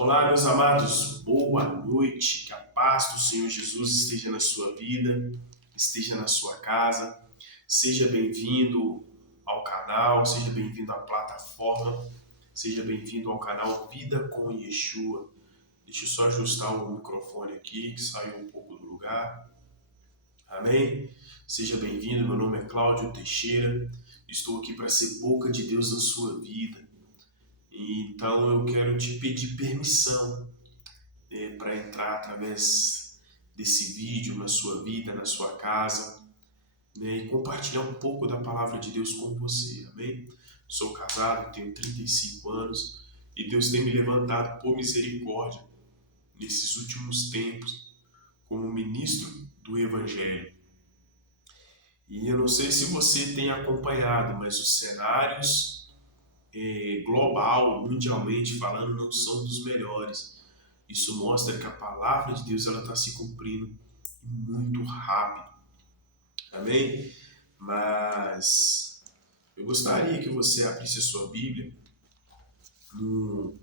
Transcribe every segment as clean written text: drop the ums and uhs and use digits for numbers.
Olá, meus amados, boa noite, que a paz do Senhor Jesus esteja na sua vida, esteja na sua casa. Seja bem-vindo ao canal, seja bem-vindo à plataforma, seja bem-vindo ao canal Vida com Yeshua. Deixa eu só ajustar o microfone aqui, que saiu um pouco do lugar. Amém? Seja bem-vindo, meu nome é Cláudio Teixeira, estou aqui para ser boca de Deus na sua vida. Então eu quero te pedir permissão para entrar através desse vídeo na sua vida, na sua casa, e compartilhar um pouco da palavra de Deus com você, amém? Sou casado, tenho 35 anos e Deus tem me levantado por misericórdia nesses últimos tempos como ministro do Evangelho. E eu não sei se você tem acompanhado, mas os cenários global, mundialmente falando, não são dos melhores. Isso mostra que a palavra de Deus está se cumprindo muito rápido. Amém? Mas eu gostaria que você abrisse a sua Bíblia no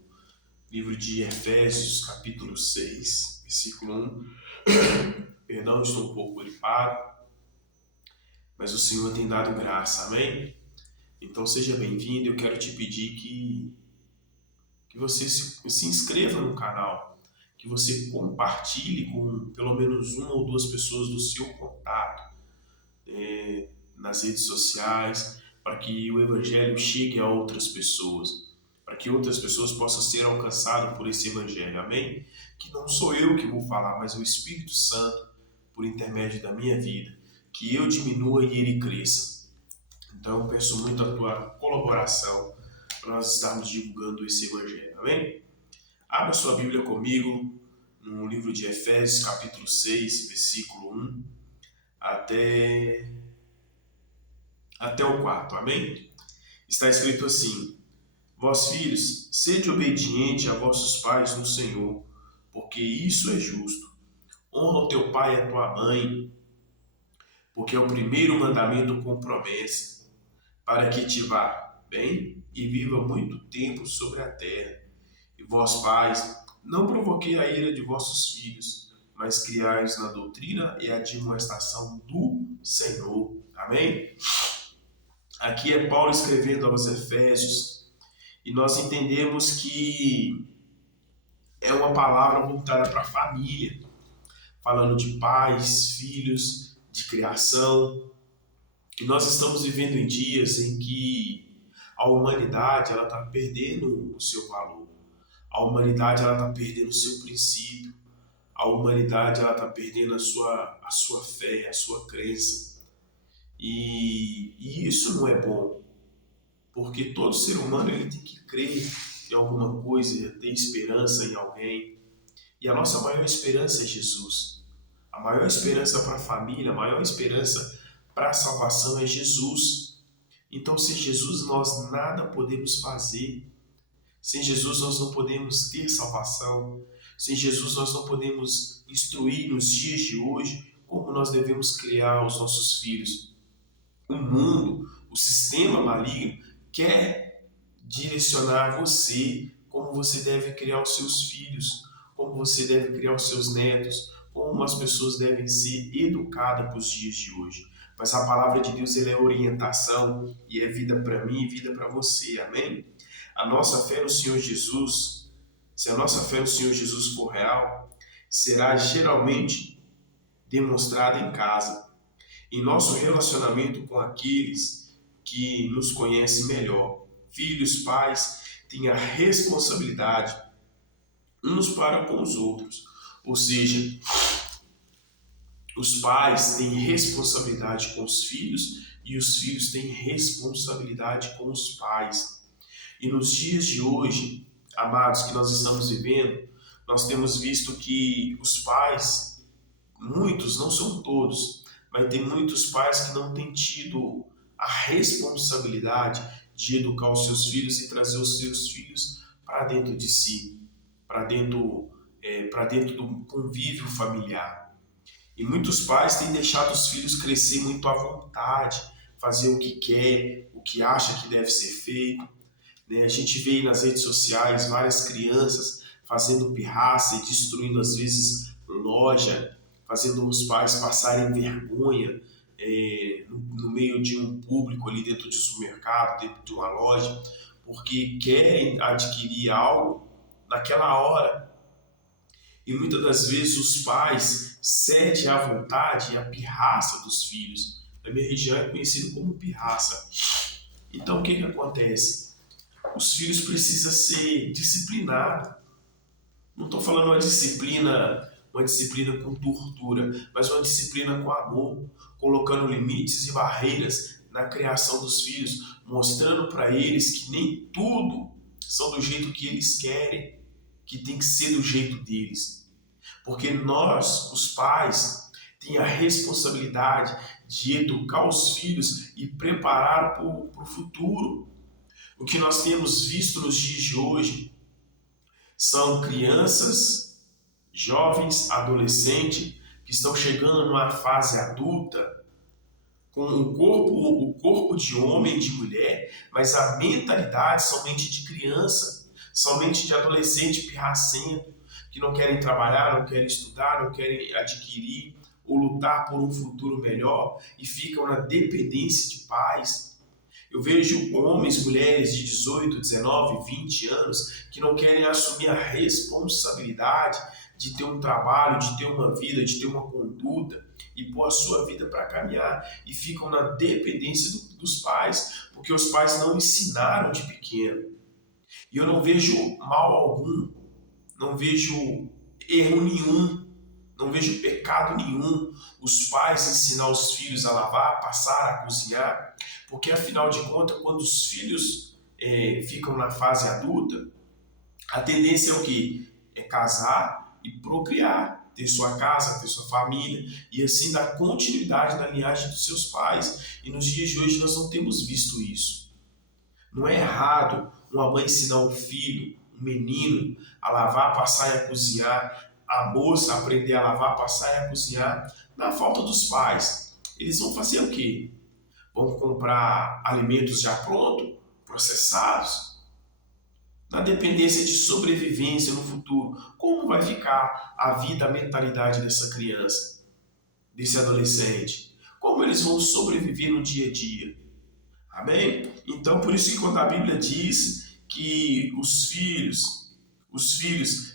livro de Efésios, capítulo 6, versículo 1. Perdão, estou um pouco gripado, mas o Senhor tem dado graça. Amém? Então seja bem-vindo. Eu quero te pedir que você se inscreva no canal, que você compartilhe com pelo menos uma ou duas pessoas do seu contato nas redes sociais, para que o Evangelho chegue a outras pessoas, para que outras pessoas possam ser alcançadas por esse Evangelho, amém? Que não sou eu que vou falar, mas é o Espírito Santo, por intermédio da minha vida, que eu diminua e ele cresça. Então eu peço muito a tua colaboração para nós estarmos divulgando esse Evangelho, amém? Abra sua Bíblia comigo no livro de Efésios, capítulo 6, versículo 1 até o 4, amém? Está escrito assim: Vós, filhos, sede obedientes a vossos pais no Senhor, porque isso é justo. Honra o teu pai e a tua mãe, porque é o primeiro mandamento com promessa, para que te vá bem e viva muito tempo sobre a terra. E vós, pais, não provoquei a ira de vossos filhos, mas criai-os na doutrina e admoestação do Senhor. Amém? Aqui é Paulo escrevendo aos Efésios, e nós entendemos que é uma palavra voltada para a família, falando de pais, filhos, de criação. E nós estamos vivendo em dias em que a humanidade está perdendo o seu valor. A humanidade está perdendo o seu princípio. A humanidade está perdendo a sua fé, a sua crença. E isso não é bom, porque todo ser humano ele tem que crer em alguma coisa, ter esperança em alguém. E a nossa maior esperança é Jesus. A maior esperança para a família, a maior esperança para a salvação é Jesus. Então, sem Jesus nós nada podemos fazer. Sem Jesus nós não podemos ter salvação. Sem Jesus nós não podemos instruir nos dias de hoje como nós devemos criar os nossos filhos. O mundo, o sistema maligno quer direcionar você como você deve criar os seus filhos, como você deve criar os seus netos, como as pessoas devem ser educadas para os dias de hoje. Mas a palavra de Deus ela é orientação e é vida para mim e vida para você, amém? A nossa fé no Senhor Jesus, se a nossa fé no Senhor Jesus for real, será geralmente demonstrada em casa, em nosso relacionamento com aqueles que nos conhecem melhor. Filhos, pais, têm a responsabilidade uns para com os outros. Ou seja, os pais têm responsabilidade com os filhos e os filhos têm responsabilidade com os pais. E nos dias de hoje, amados, que nós estamos vivendo, nós temos visto que os pais, muitos, não são todos, mas tem muitos pais que não têm tido a responsabilidade de educar os seus filhos e trazer os seus filhos para dentro de si, para dentro do convívio familiar. E muitos pais têm deixado os filhos crescer muito à vontade, fazer o que quer, o que acha que deve ser feito. A gente vê nas redes sociais várias crianças fazendo pirraça e destruindo às vezes loja, fazendo os pais passarem vergonha no meio de um público ali dentro de um supermercado, dentro de uma loja, porque querem adquirir algo naquela hora. E muitas das vezes os pais cedem à vontade e à pirraça dos filhos. Na minha região é conhecido como pirraça. Então o que acontece? Os filhos precisam ser disciplinados. Não estou falando uma disciplina com tortura, mas uma disciplina com amor, colocando limites e barreiras na criação dos filhos, mostrando para eles que nem tudo são do jeito que eles querem, que tem que ser do jeito deles. Porque nós, os pais, temos a responsabilidade de educar os filhos e preparar para o futuro. O que nós temos visto nos dias de hoje são crianças, jovens, adolescentes, que estão chegando numa fase adulta, com o corpo de homem e de mulher, mas a mentalidade somente de criança, somente de adolescente pirracento, que não querem trabalhar, não querem estudar, não querem adquirir ou lutar por um futuro melhor e ficam na dependência de pais. Eu vejo homens, mulheres de 18, 19, 20 anos que não querem assumir a responsabilidade de ter um trabalho, de ter uma vida, de ter uma conduta e pôr a sua vida para caminhar e ficam na dependência dos pais, porque os pais não ensinaram de pequeno. E eu não vejo mal algum, não vejo erro nenhum, não vejo pecado nenhum os pais ensinar os filhos a lavar, a passar, a cozinhar, porque afinal de contas, quando os filhos ficam na fase adulta, a tendência é o quê? É casar e procriar, ter sua casa, ter sua família e assim dar continuidade na linhagem dos seus pais. E nos dias de hoje nós não temos visto isso. Não é errado uma mãe ensinar um filho, um menino, a lavar, a passar e a cozinhar, a moça aprender a lavar, a passar e a cozinhar. Na falta dos pais, eles vão fazer o quê? Vão comprar alimentos já prontos, processados, na dependência de sobrevivência no futuro. Como vai ficar a vida, a mentalidade dessa criança, desse adolescente? Como eles vão sobreviver no dia a dia? Amém? Então, por isso que quando a Bíblia diz que os filhos,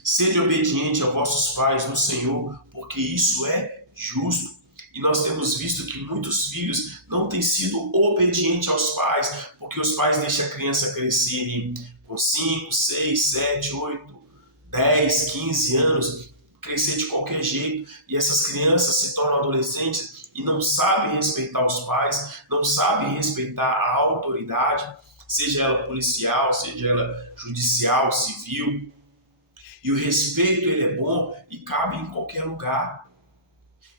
sede obediente aos vossos pais no Senhor, porque isso é justo. E nós temos visto que muitos filhos não têm sido obedientes aos pais, porque os pais deixam a criança crescer com 5, 6, 7, 8, 10, 15 anos, crescer de qualquer jeito. E essas crianças se tornam adolescentes e não sabem respeitar os pais, não sabem respeitar a autoridade, seja ela policial, seja ela judicial, civil. E o respeito ele é bom e cabe em qualquer lugar.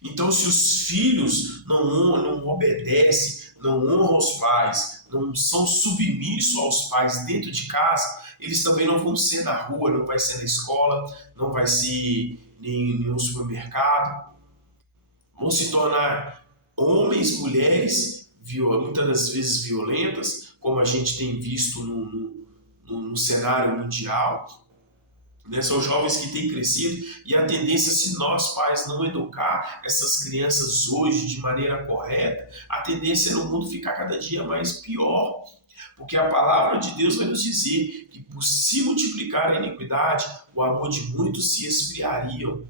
Então, se os filhos não obedecem, não honram os pais, não são submissos aos pais dentro de casa, eles também não vão ser na rua, não vai ser na escola, não vai ser em nenhum supermercado. Vão se tornar homens, mulheres, muitas das vezes violentas, como a gente tem visto no cenário mundial. São jovens que têm crescido e a tendência, se nós pais não educar essas crianças hoje de maneira correta, a tendência é no mundo ficar cada dia mais pior, porque a palavra de Deus vai nos dizer que por se multiplicar a iniquidade, o amor de muitos se esfriariam,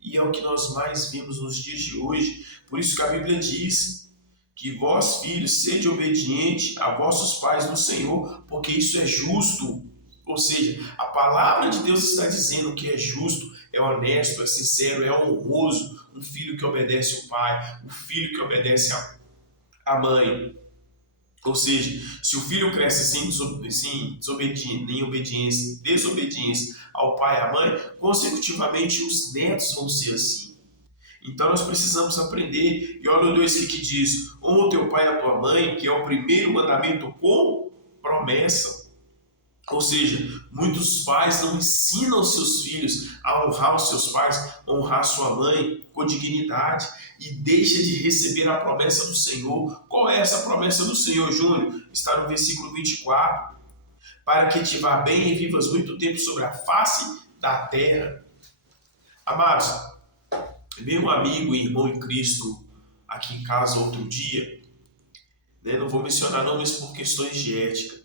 e é o que nós mais vimos nos dias de hoje. Por isso que a Bíblia diz que vós, filhos, sede obedientes a vossos pais no Senhor, porque isso é justo. Ou seja, a palavra de Deus está dizendo que é justo, é honesto, é sincero, é honroso um filho que obedece ao pai, um filho que obedece à mãe. Ou seja, se o filho cresce sem desobediência ao pai e à mãe, consecutivamente os netos vão ser assim. Então nós precisamos aprender. E olha o Deus que diz: honra o teu pai e a tua mãe, que é o primeiro mandamento com promessa. Ou seja, muitos pais não ensinam os seus filhos a honrar os seus pais, a honrar sua mãe com dignidade e deixa de receber a promessa do Senhor. Qual é essa promessa do Senhor, Júnior? Está no versículo 24. para que te vá bem e vivas muito tempo sobre a face da terra. Amados, veio um amigo e irmão em Cristo aqui em casa outro dia, né? Não vou mencionar nomes por questões de ética.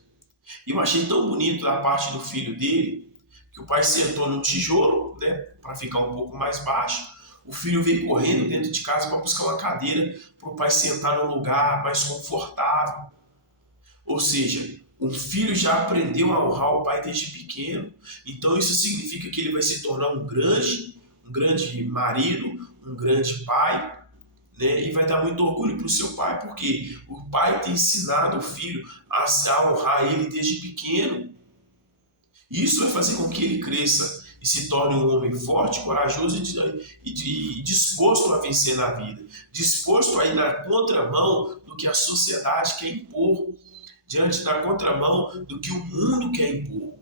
E eu achei tão bonito da parte do filho dele, que o pai sentou num tijolo, né, para ficar um pouco mais baixo. O filho veio correndo dentro de casa para buscar uma cadeira para o pai sentar num lugar mais confortável. Ou seja, o filho já aprendeu a honrar o pai desde pequeno. Então isso significa que ele vai se tornar um grande marido, um grande pai, né? E vai dar muito orgulho para o seu pai, porque o pai tem ensinado o filho a honrar ele desde pequeno. E isso vai fazer com que ele cresça e se torne um homem forte, corajoso e disposto a vencer na vida, disposto a ir na contramão do que a sociedade quer impor, diante da contramão do que o mundo quer impor.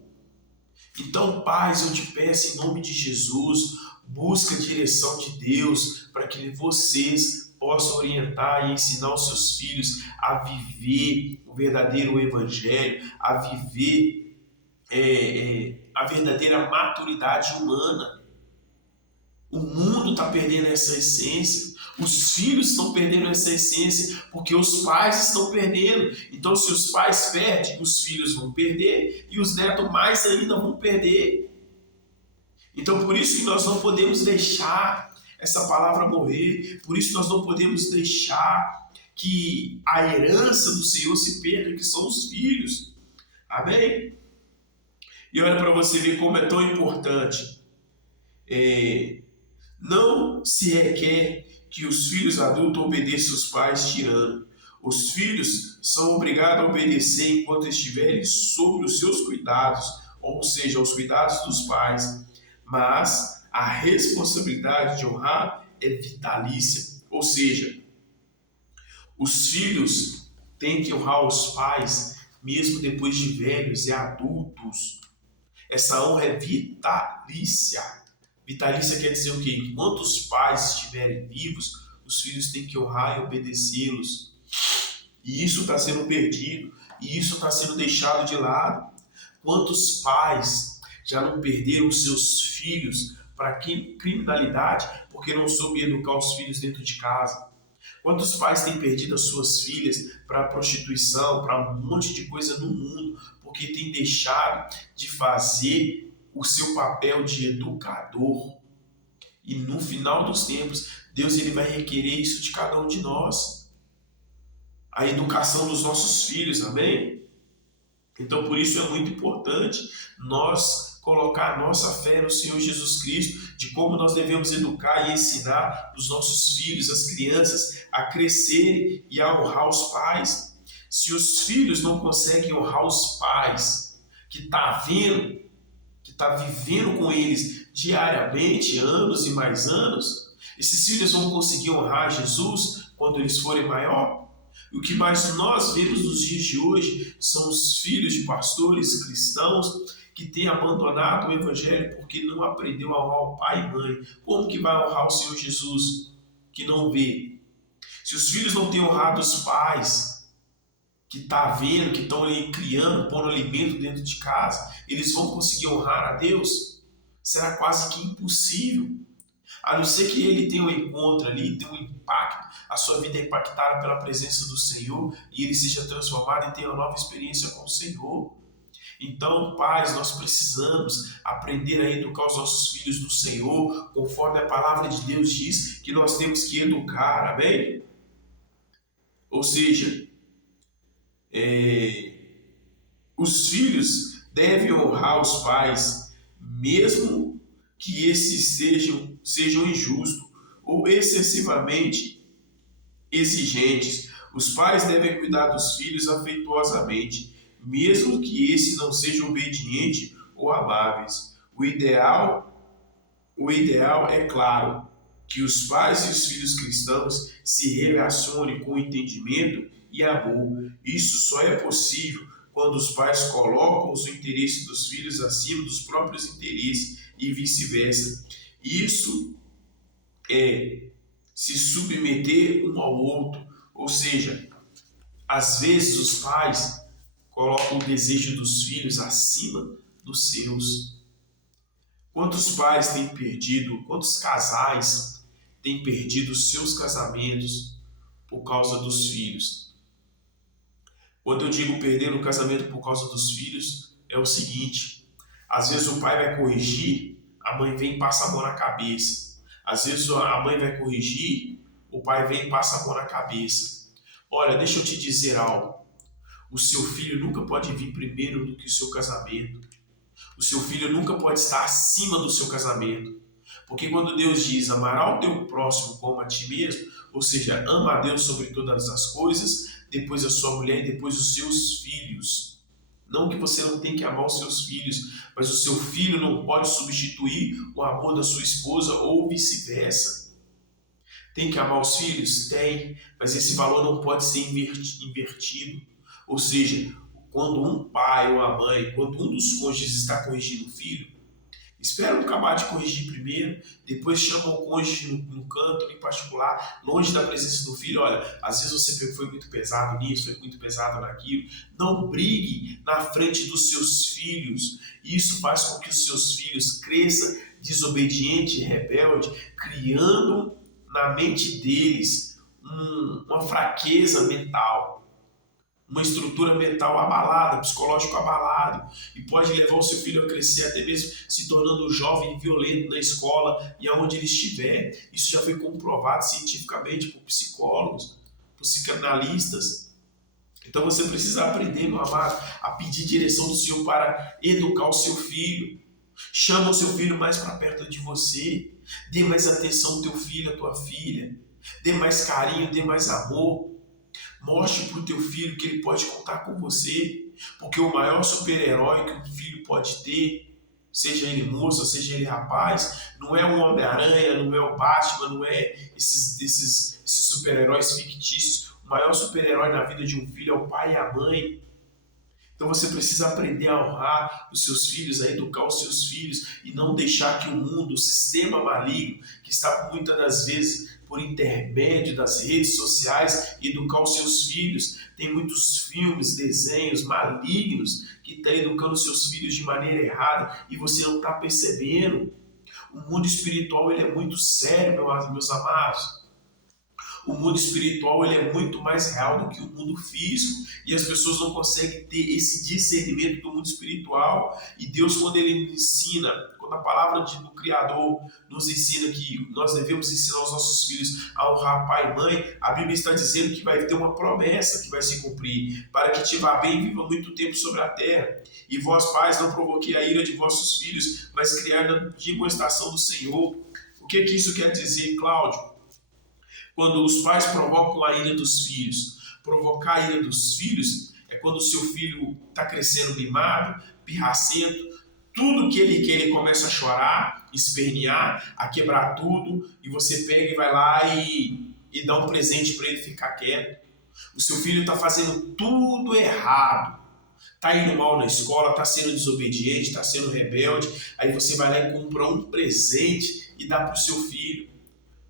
Então, pais, eu te peço em nome de Jesus, busca a direção de Deus para que vocês possam orientar e ensinar os seus filhos a viver o verdadeiro evangelho, a viver a verdadeira maturidade humana. O mundo está perdendo essa essência. Os filhos estão perdendo essa essência porque os pais estão perdendo. Então, se os pais perdem, os filhos vão perder e os netos mais ainda vão perder. Então, por isso que nós não podemos deixar essa palavra morrer. Por isso nós não podemos deixar que a herança do Senhor se perca, que são os filhos. Amém? E olha para você ver como é tão importante. Não se requer que os filhos adultos obedeçam os pais tiranos. Os filhos são obrigados a obedecer enquanto estiverem sob os seus cuidados, ou seja, os cuidados dos pais. Mas a responsabilidade de honrar é vitalícia, ou seja, os filhos têm que honrar os pais mesmo depois de velhos e adultos. Essa honra é vitalícia. Vitalícia quer dizer o quê? Enquanto os pais estiverem vivos, os filhos têm que honrar e obedecê-los. E isso está sendo perdido, e isso está sendo deixado de lado. Quantos pais já não perderam seus filhos para criminalidade porque não soube educar os filhos dentro de casa? Quantos pais têm perdido as suas filhas para a prostituição, para um monte de coisa no mundo, porque têm deixado de fazer o seu papel de educador? E no final dos tempos, Deus ele vai requerer isso de cada um de nós. A educação dos nossos filhos, amém? Então, por isso é muito importante nós colocar a nossa fé no Senhor Jesus Cristo, de como nós devemos educar e ensinar os nossos filhos, as crianças, a crescerem e a honrar os pais. Se os filhos não conseguem honrar os pais, que está vivendo com eles diariamente, anos e mais anos, esses filhos vão conseguir honrar Jesus quando eles forem maior? O que mais nós vemos nos dias de hoje são os filhos de pastores cristãos que têm abandonado o evangelho porque não aprendeu a honrar o pai e mãe. Como que vai honrar o Senhor Jesus que não vê? Se os filhos não têm honrado os pais, que está vendo, que estão ali criando, pondo alimento dentro de casa, eles vão conseguir honrar a Deus? Será quase que impossível. A não ser que ele tenha um encontro ali, tenha um impacto, a sua vida é impactada pela presença do Senhor e ele seja transformado e tenha uma nova experiência com o Senhor. Então, pais, nós precisamos aprender a educar os nossos filhos no Senhor, conforme a palavra de Deus diz que nós temos que educar, amém? Ou seja, os filhos devem honrar os pais, mesmo que esses sejam injustos ou excessivamente exigentes. Os pais devem cuidar dos filhos afetuosamente, mesmo que esses não sejam obedientes ou amáveis. O ideal é claro, que os pais e os filhos cristãos se relacionem com entendimento e amor. Isso só é possível quando os pais colocam os interesses dos filhos acima dos próprios interesses e vice-versa. Isso é se submeter um ao outro, ou seja, às vezes os pais coloca o desejo dos filhos acima dos seus. Quantos pais têm perdido, quantos casais têm perdido os seus casamentos por causa dos filhos? Quando eu digo perder o casamento por causa dos filhos, é o seguinte: às vezes o pai vai corrigir, a mãe vem e passa a mão na cabeça. Às vezes a mãe vai corrigir, o pai vem e passa a mão na cabeça. Olha, deixa eu te dizer algo. O seu filho nunca pode vir primeiro do que o seu casamento. O seu filho nunca pode estar acima do seu casamento. Porque quando Deus diz amará o teu próximo como a ti mesmo, ou seja, ama a Deus sobre todas as coisas, depois a sua mulher e depois os seus filhos. Não que você não tenha que amar os seus filhos, mas o seu filho não pode substituir o amor da sua esposa ou vice-versa. Tem que amar os filhos? Tem, mas esse valor não pode ser invertido. Ou seja, quando um pai ou a mãe, quando um dos cônjuges está corrigindo o filho, espera acabar de corrigir primeiro, depois chama o cônjuge no canto, em particular, longe da presença do filho. Olha, às vezes você foi muito pesado nisso, foi muito pesado naquilo. Não brigue na frente dos seus filhos. Isso faz com que os seus filhos cresçam desobediente e rebelde, criando na mente deles uma fraqueza mental, uma estrutura mental abalada, psicológico abalado, e pode levar o seu filho a crescer até mesmo se tornando jovem e violento na escola e aonde ele estiver. Isso já foi comprovado cientificamente por psicólogos, por psicanalistas. Então você precisa aprender, meu amado, a pedir direção do Senhor para educar o seu filho. Chama o seu filho mais para perto de você. Dê mais atenção ao teu filho, à tua filha. Dê mais carinho, dê mais amor. Mostre para o teu filho que ele pode contar com você, porque o maior super-herói que um filho pode ter, seja ele moça, seja ele rapaz, não é um Homem-Aranha, não é o Batman, não é esses super-heróis fictícios. O maior super-herói na vida de um filho é o pai e a mãe. Então você precisa aprender a honrar os seus filhos, a educar os seus filhos e não deixar que o mundo, o sistema maligno, que está muitas das vezes por intermédio das redes sociais, educar os seus filhos. Tem muitos filmes, desenhos malignos que estão educando os seus filhos de maneira errada e você não está percebendo. O mundo espiritual ele é muito sério, meus amados. O mundo espiritual ele é muito mais real do que o mundo físico e as pessoas não conseguem ter esse discernimento do mundo espiritual. E Deus, quando Ele ensina, quando a palavra do Criador nos ensina que nós devemos ensinar os nossos filhos a honrar pai e mãe, a Bíblia está dizendo que vai ter uma promessa que vai se cumprir, para que te vá bem e viva muito tempo sobre a terra. E vós, pais, não provoquei a ira de vossos filhos, mas criai na demonstração do Senhor. O que isso quer dizer, Cláudio? Quando os pais provocam a ira dos filhos. Provocar a ira dos filhos é quando o seu filho está crescendo mimado, pirracento, tudo que ele quer ele começa a chorar, espernear, a quebrar tudo, e você pega e vai lá e dá um presente para ele ficar quieto. O seu filho está fazendo tudo errado, está indo mal na escola, está sendo desobediente, está sendo rebelde, aí você vai lá e compra um presente e dá para o seu filho.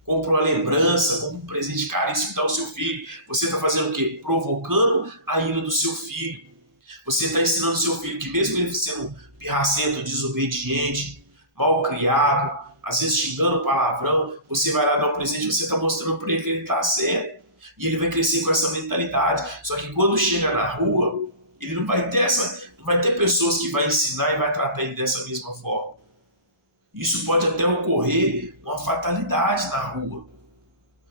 Compra uma lembrança, compra um presente caríssimo e dá ao seu filho. Você está fazendo o quê? Provocando a ira do seu filho. Você está ensinando o seu filho que mesmo ele sendo pirracento, desobediente, mal criado, às vezes xingando palavrão, você vai lá dar um presente e você está mostrando para ele que ele está certo. E ele vai crescer com essa mentalidade. Só que quando chega na rua, ele não vai ter pessoas que vão ensinar e vai tratar ele dessa mesma forma. Isso pode até ocorrer uma fatalidade na rua.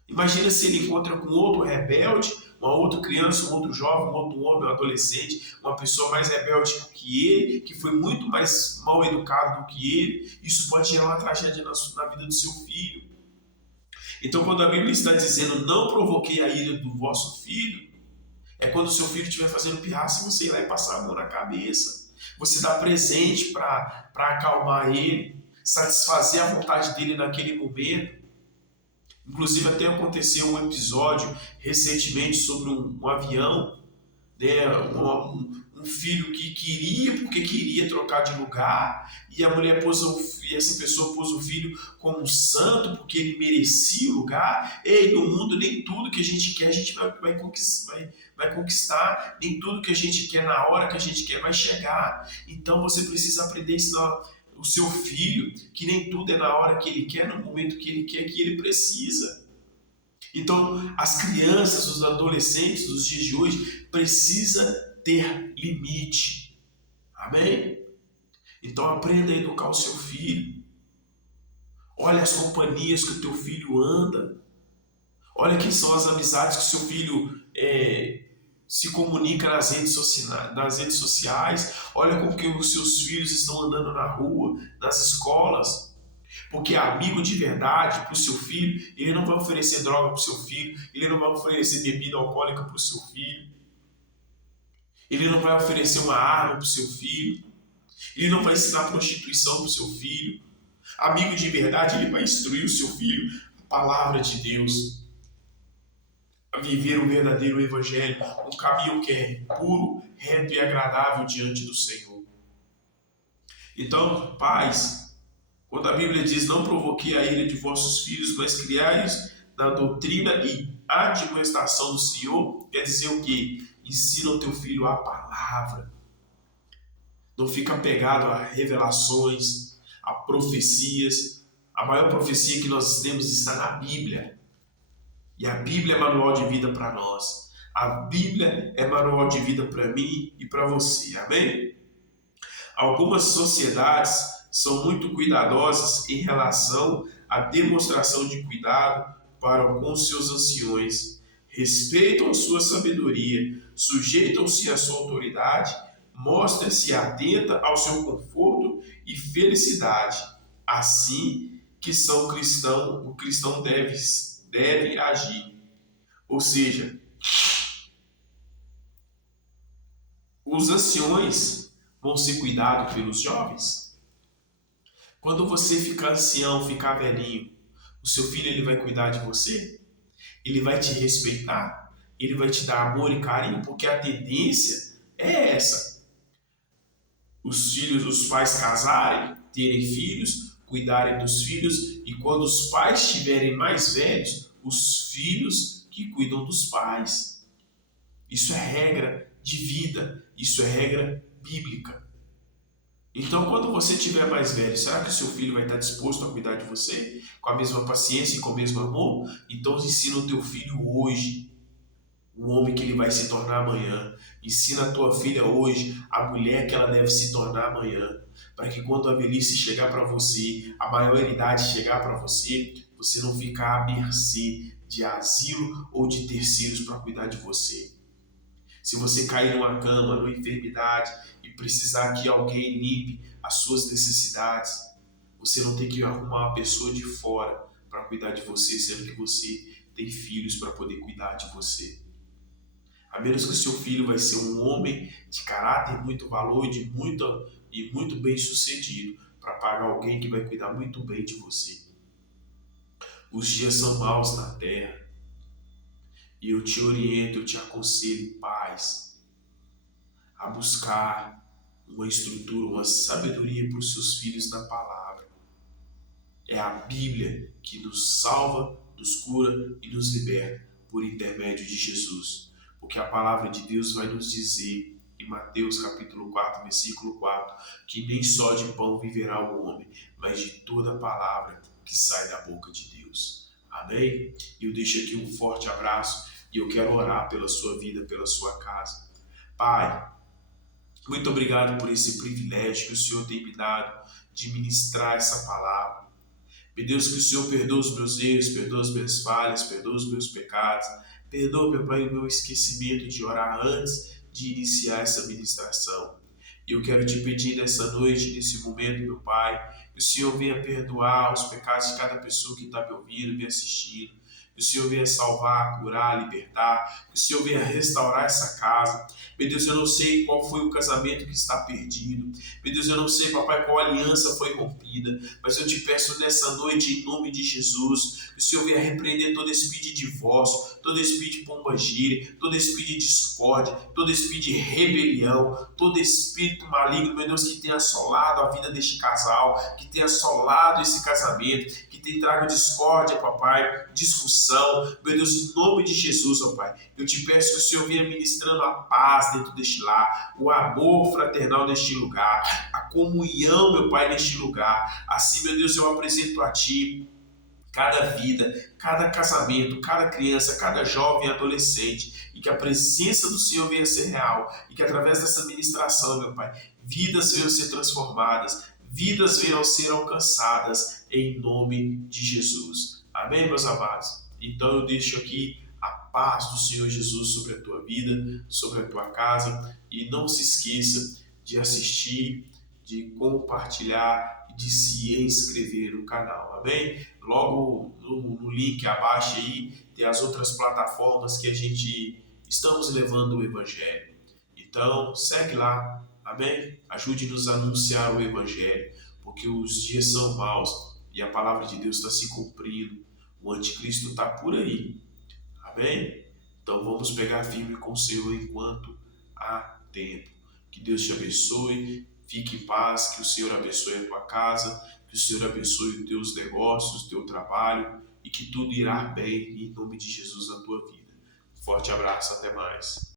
Imagina se ele encontra com outro rebelde, uma outra criança, um outro jovem, um outro homem, um adolescente, uma pessoa mais rebelde que ele, que foi muito mais mal educado do que ele. Isso pode gerar uma tragédia na vida do seu filho. Então, quando a Bíblia está dizendo não provoquei a ira do vosso filho, é quando o seu filho estiver fazendo pirraça e você ir lá e passar a mão na cabeça. Você dá presente para acalmar ele, satisfazer a vontade dele naquele momento. Inclusive até aconteceu um episódio recentemente sobre um avião, né, um filho que queria, porque queria trocar de lugar, e a mulher pôs essa pessoa pôs o filho como um santo porque ele merecia o lugar. Ei, no mundo nem tudo que a gente quer a gente vai conquistar, nem tudo que a gente quer na hora que a gente quer vai chegar. Então você precisa aprender a ensinar o seu filho que nem tudo é na hora que ele quer, no momento que ele quer, que ele precisa. Então, as crianças, os adolescentes dos dias de hoje precisa ter limite. Amém? Então, aprenda a educar o seu filho. Olha as companhias que o teu filho anda. Olha quem são as amizades que o seu filho se comunica nas redes sociais. Olha com que os seus filhos estão andando na rua, nas escolas. Porque amigo de verdade para o seu filho, ele não vai oferecer droga para o seu filho, ele não vai oferecer bebida alcoólica para o seu filho, ele não vai oferecer uma arma para o seu filho, ele não vai ensinar prostituição para o seu filho. Amigo de verdade, ele vai instruir o seu filho a palavra de Deus, a viver o verdadeiro evangelho, um caminho que é puro, reto e agradável diante do Senhor. Então, pais, quando a Bíblia diz, não provoquei a ira de vossos filhos, mas criai-os na doutrina e admoestação do Senhor, quer dizer o quê? Ensina o teu filho a palavra. Não fica apegado a revelações, a profecias. A maior profecia que nós temos está na Bíblia. E a Bíblia é manual de vida para nós. A Bíblia é manual de vida para mim e para você. Amém? Algumas sociedades são muito cuidadosas em relação à demonstração de cuidado para com seus anciões. Respeitam a sua sabedoria, sujeitam-se à sua autoridade, mostram-se atenta ao seu conforto e felicidade. Assim que são cristão, o cristão deve agir. Ou seja, os anciões vão ser cuidados pelos jovens. Quando você ficar ancião, ficar velhinho, o seu filho ele vai cuidar de você, ele vai te respeitar, ele vai te dar amor e carinho, porque a tendência é essa. Os pais casarem, terem filhos, cuidarem dos filhos, e quando os pais estiverem mais velhos, os filhos que cuidam dos pais. Isso é regra de vida, isso é regra bíblica. Então, quando você estiver mais velho, será que o seu filho vai estar disposto a cuidar de você? Com a mesma paciência e com o mesmo amor? Então, ensina o teu filho hoje o homem que ele vai se tornar amanhã. Ensina a tua filha hoje a mulher que ela deve se tornar amanhã. Para que quando a velhice chegar para você, a maioridade chegar para você, você não ficar à mercê de asilo ou de terceiros para cuidar de você. Se você cair numa cama, numa enfermidade e precisar que alguém limpe as suas necessidades, você não tem que arrumar uma pessoa de fora para cuidar de você, sendo que você tem filhos para poder cuidar de você. A menos que o seu filho vai ser um homem de caráter, muito valor e muito bem sucedido para pagar alguém que vai cuidar muito bem de você. Os dias são maus na terra. E eu te oriento, eu te aconselho, pais, a buscar uma estrutura, uma sabedoria para os seus filhos na palavra. É a Bíblia que nos salva, nos cura e nos liberta por intermédio de Jesus. Porque a palavra de Deus vai nos dizer em Mateus capítulo 4, versículo 4, que nem só de pão viverá o homem, mas de toda a palavra que sai da boca de Deus. Amém? E eu deixo aqui um forte abraço e eu quero orar pela sua vida, pela sua casa. Pai, muito obrigado por esse privilégio que o Senhor tem me dado de ministrar essa palavra. Meu Deus, que o Senhor perdoe os meus erros, perdoe as minhas falhas, perdoe os meus pecados. Perdoa, meu Pai, o meu esquecimento de orar antes de iniciar essa ministração. E eu quero te pedir nessa noite, nesse momento, meu Pai, que o Senhor venha perdoar os pecados de cada pessoa que está me ouvindo, me assistindo. Que o Senhor venha salvar, curar, libertar. Que o Senhor venha restaurar essa casa. Meu Deus, eu não sei qual foi o casamento que está perdido. Meu Deus, eu não sei, papai, qual aliança foi rompida. Mas eu te peço nessa noite, em nome de Jesus, que o Senhor venha repreender todo espírito de divórcio, todo espírito de pombagira, todo espírito de discórdia, todo espírito de rebelião, todo espírito maligno, meu Deus, que tenha assolado a vida deste casal, que tenha assolado esse casamento, que tenha trago discórdia, papai, discussão, meu Deus, em nome de Jesus, ó Pai, eu te peço que o Senhor venha ministrando a paz dentro deste lar, o amor fraternal neste lugar, a comunhão, meu Pai, neste lugar. Assim, meu Deus, eu apresento a Ti cada vida, cada casamento, cada criança, cada jovem e adolescente, e que a presença do Senhor venha ser real, e que através dessa ministração, meu Pai, vidas venham ser transformadas, vidas venham ser alcançadas, em nome de Jesus. Amém, meus amados? Então eu deixo aqui a paz do Senhor Jesus sobre a tua vida, sobre a tua casa, e não se esqueça de assistir, de compartilhar e de se inscrever no canal, amém? Logo no link abaixo aí tem as outras plataformas que a gente estamos levando o Evangelho. Então segue lá, amém? Ajude-nos a anunciar o Evangelho, porque os dias são maus e a palavra de Deus está se cumprindo. O anticristo está por aí, amém? Então vamos pegar firme com o Senhor enquanto há tempo. Que Deus te abençoe, fique em paz, que o Senhor abençoe a tua casa, que o Senhor abençoe os teus negócios, o teu trabalho e que tudo irá bem em nome de Jesus na tua vida. Forte abraço, até mais.